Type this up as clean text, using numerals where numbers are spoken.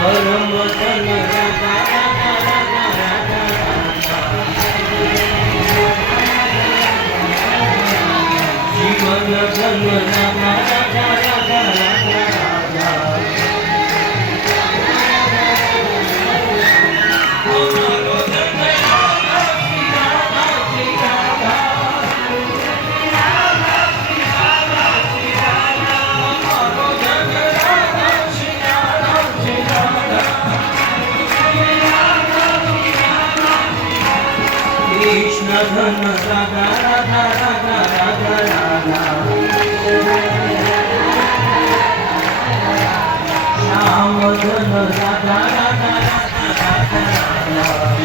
પરમ વતન રાધા રાધા રાધા જીવન ધન રાધા રાધા રાધા कृष्ण धन राधा राधा राधा राधा राधा श्याम धन राधा राधा राधा राधा